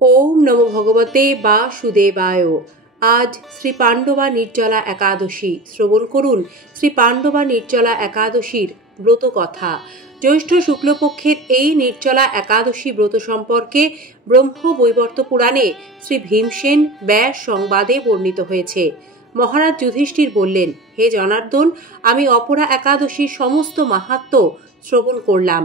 ওম নমো ভগবতে বাসুদেবায়। আজ শ্রী পাণ্ডবা নির্জলা একাদশী। শ্রবণ করুন শ্রী পাণ্ডবা নির্জলা একাদশীর ব্রত কথা। জ্যৈষ্ঠ শুক্লপক্ষের এই নির্জলা একাদশী ব্রত সম্পর্কে ব্রহ্ম বৈবর্ত পুরাণে শ্রী ভীমসেন ব্যাস সংবাদে বর্ণিত হয়েছে। মহারাজ যুধিষ্ঠির বললেন, হে জনার্দন, আমি অপরা একাদশীর সমস্ত মাহাত্ম্য শ্রবণ করলাম।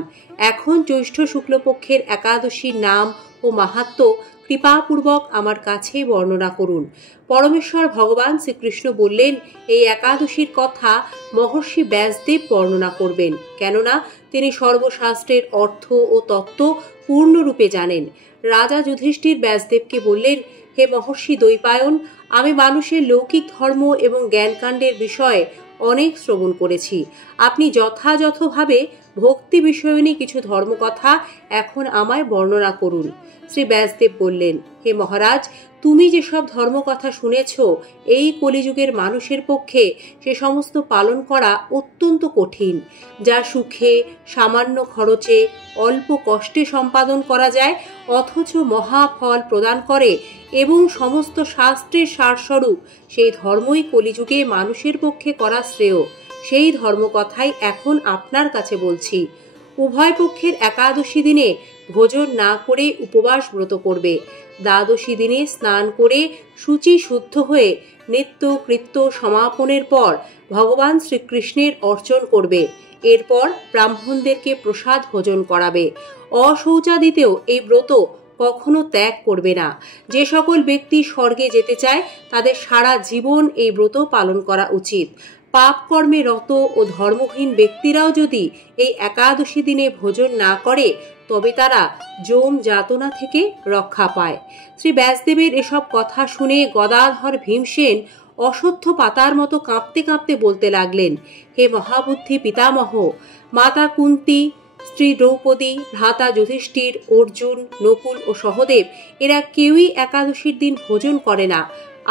এখন জ্যৈষ্ঠ শুক্লপক্ষের একাদশীর নাম ও মাহাত্ম্য কৃপাপূর্বক আমার কাছে বর্ণনা করুন। পরমেশ্বর ভগবান শ্রীকৃষ্ণ বললেন, এই একাদশীর কথা মহর্ষি ব্যাসদেব বর্ণনা করবেন, কেননা তিনি সর্বশাস্ত্রের অর্থ ও তত্ত্ব পূর্ণরূপে জানেন। রাজা যুধিষ্ঠির ব্যাসদেবকে বললেন, হে মহর্ষি দ্বৈপায়ন, আমি মানুষের লৌকিক ধর্ম এবং জ্ঞানকাণ্ডের বিষয়ে অনেক শ্রবণ করেছি। আপনি যথাযথভাবে ভক্তি বিষয়নী কিছু ধর্মকথা এখন আমায় বর্ণনা করুন। শ্রী ব্যাসদেব বললেন, হে মহারাজ, তুমি যেসব ধর্মকথা শুনেছ, এই কলিযুগের মানুষের পক্ষে সে সমস্ত পালন করা অত্যন্ত কঠিন। যা সুখে, সামান্য খরচে, অল্প কষ্টে সম্পাদন করা যায়, অথচ মহাফল প্রদান করে এবং সমস্ত শাস্ত্রের সারস্বরূপ, সেই ধর্মই কলিযুগে মানুষের পক্ষে করা শ্রেয়। সেই ধর্মকথাই এখন আপনার কাছে বলছি। উভয় পক্ষের একাদশী দিনে ভোজন না করে উপবাস ব্রত করবে। দ্বাদশী দিনে স্নান করে শুচি শুদ্ধ হয়ে নিত্য কৃত্য সমাপনের পর ভগবান শ্রীকৃষ্ণের অর্চন করবে। এরপর ব্রাহ্মণদেরকে প্রসাদ ভোজন করাবে। অশৌচাদিতেও এই ব্রত কখনো ত্যাগ করবে না। যে সকল ব্যক্তি স্বর্গে যেতে চায়, তাদের সারা জীবন এই ব্রত পালন করা উচিত। পাপ কর্মে রত ও ধর্মহীন ব্যক্তিরাও যদি এই একাদশী দিনে ভোজন না করে, তবে তারা যম যাতনা থেকে রক্ষা পায়। শ্রী ব্যাসদেবের এসব কথা শুনে গদাধর ভীমসেন অশ্বত্থ পাতার মতো কাঁপতে কাঁপতে বলতে লাগলেন, হে মহাবুদ্ধি পিতামহ, মাতা কুন্তী, স্ত্রী দ্রৌপদী, ভ্রাতা যুধিষ্ঠির, অর্জুন, নকুল ও সহদেব এরা কেউই একাদশীর দিন ভোজন করে না।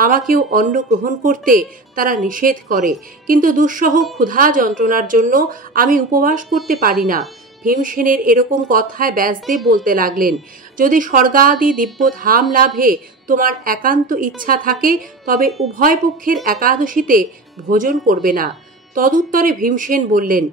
আমাকেও অন্ন গ্রহণ করতে তারা নিষেধ করে, কিন্তু দুঃসহ ক্ষুধা যন্ত্রণার জন্য আমি উপবাস করতে পারি না। ভীমসেনের এরকম কথায় ব্যাসদেব বলতে লাগলেন, যদি স্বর্গাদি দিব্য ধাম লাভে তোমার একান্ত ইচ্ছা থাকে, তবে উভয় পক্ষের একাদশীতে ভোজন করবে না। তদুত্তরে ভীমসেন বললেন,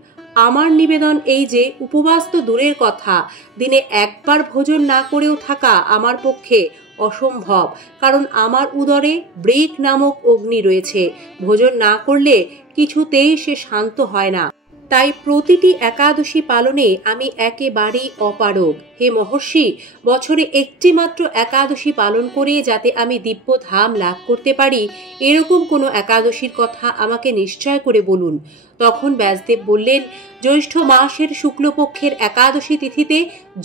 আমার নিবেদন এই যে, উপবাস তো দূরের কথা, দিনে একবার ভোজন না করেও থাকা আমার পক্ষে অসম্ভব, কারণ আমার উদরে বৃক নামক অগ্নি রয়েছে। ভোজন না করলে কিছুতেই সে শান্ত হয় না। তাই প্রতিটি একাদশী পালনে আমি একেবারেই অপারগ। হে মহর্ষি, বছরে একটি মাত্র একাদশী পালন করে যাতে আমি দিব্য ধাম লাভ করতে পারি, এরকম কোনো একাদশীর কথা আমাকে নিশ্চয় করে বলুন। তখন ব্যাসদেব বললেন, জ্যৈষ্ঠ মাসের শুক্লপক্ষের একাদশী তিথিতে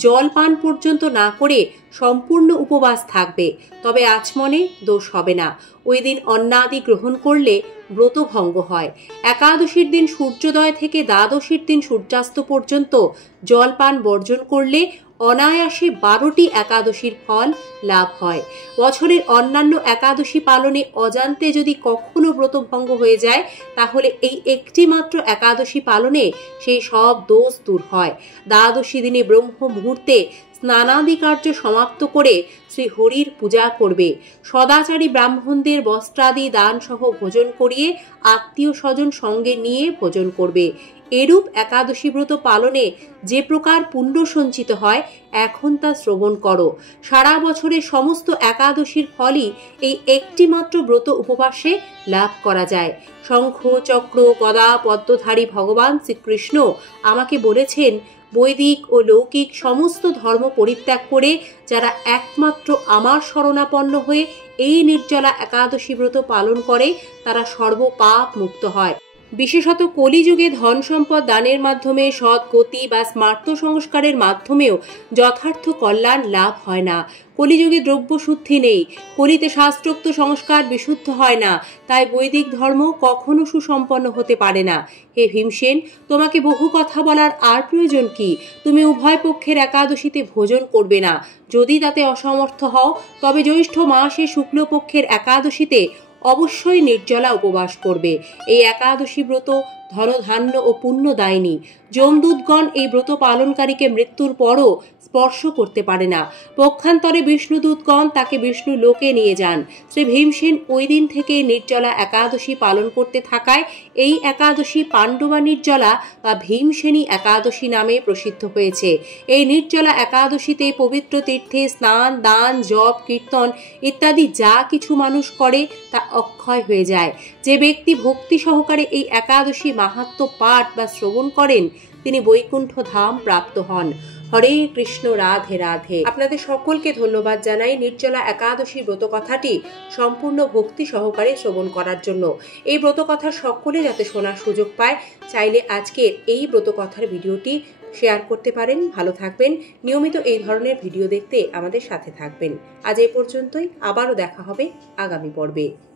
জল পান পর্যন্ত না করে সম্পূর্ণ উপবাস থাকবে, তবে আচমনে দোষ হবে না। ওই দিন অন্নাদি গ্রহণ করলে ব্রত ভঙ্গ হয়। একাদশীর দিন সূর্যোদয় থেকে দ্বাদশীর দিন সূর্যাস্ত পর্যন্ত জলপান বর্জন করলে অনায়াসে 12টি একাদশীর ফল লাভ হয়। বছরের অন্যান্য একাদশী পালনে অজান্তে যদি কখনো ব্রত ভঙ্গ হয়ে যায়, তাহলে এই একটি মাত্র একাদশী পালনে সেই সব দোষ দূর হয়। দ্বাদশী দিনে ব্রহ্ম মুহূর্তে স্নানাদি কার্য সমাপ্ত করে শ্রী হরির পূজা করবে। সদাচারী ব্রাহ্মণদের বস্ত্রাদি দান সহ ভোজন করিয়ে আত্মীয় স্বজন সঙ্গে নিয়ে ভোজন করবে। এরূপ একাদশী ব্রত পালনে যে প্রকার পুণ্য সঞ্চিত হয়, এখন তা শ্রবণ করো। সারা বছরের সমস্ত একাদশীর ফলই এই একটি মাত্র ব্রত উপবাসে লাভ করা যায়। শঙ্খ, চক্র, গদা, পদ্মধারী ভগবান শ্রীকৃষ্ণ আমাকে বলেছেন, বৈদিক ও লৌকিক সমস্ত ধর্ম পরিত্যাগ করে যারা একমাত্র আমার শরণাপন্ন হয়ে এই নির্জলা একাদশী ব্রত পালন করে, তারা সর্বপাপ মুক্ত হয়। বিশেষত কলিযুগে ধন সম্পদ দানের মাধ্যমে, সৎ গতি বা স্মার্ত সংস্কারের মাধ্যমেও যথার্থ কল্যাণ লাভ হয় না। কলিযুগে দ্রব্য শুদ্ধি নেই, কলিতে শাস্ত্রোক্ত সংস্কার বিশুদ্ধ হয় না, তাই বৈদিক ধর্ম কখনো সুসম্পন্ন হতে পারে না। হে ভীমসেন, তোমাকে বহু কথা বলার আর প্রয়োজন কি? তুমি উভয় পক্ষের একাদশীতে ভোজন করবে না। যদি তাতে অসমর্থ হও, তবে জ্যৈষ্ঠ মাসে শুক্লপক্ষের একাদশীতে অবশ্যই নির্জলা উপবাস করবে। এই একাদশী ব্রত ধনধান্য ও পুণ্যদায়িনী। যমদূতগণ এই ব্রত পালনকারীকে মৃত্যুর পরও স্পর্শ করতে পারে না। পক্ষান্তরে বিষ্ণুদূতগণ তাকে বিষ্ণু লোকে নিয়ে যান। শ্রী ভীমসেন ওই দিন থেকে নির্জলা একাদশী পালন করতে থাকায় এই একাদশী পাণ্ডবা নির্জলা বা ভীমসেনী একাদশী নামে প্রসিদ্ধ হয়েছে। এই নির্জলা একাদশীতে পবিত্র তীর্থে স্নান, দান, জপ, কীর্তন ইত্যাদি যা কিছু মানুষ করে তা অক্ষয় হয়ে যায়। যে ব্যক্তি ভক্তি সহকারে এই একাদশী মাহাত্ম্য পাঠ বা শ্রবণ করেন তিনি বৈকুণ্ঠ ধাম প্রাপ্ত হন। হরে কৃষ্ণ, রাধে রাধে। আপনাদের সকলকে ধন্যবাদ জানাই নির্জলা একাদশী ব্রত কথাটি সম্পূর্ণ ভক্তি সহকারে শ্রবণ করার জন্য। এই ব্রত কথা সকলে যাতে শোনার সুযোগ পায়, চাইলে আজকের এই ব্রত কথার ভিডিওটি শেয়ার করতে পারেন। ভালো থাকবেন। নিয়মিত এই ধরনের ভিডিও দেখতে আমাদের সাথে থাকবেন। আজ এই পর্যন্তই। আবারও দেখা হবে আগামী পর্বে।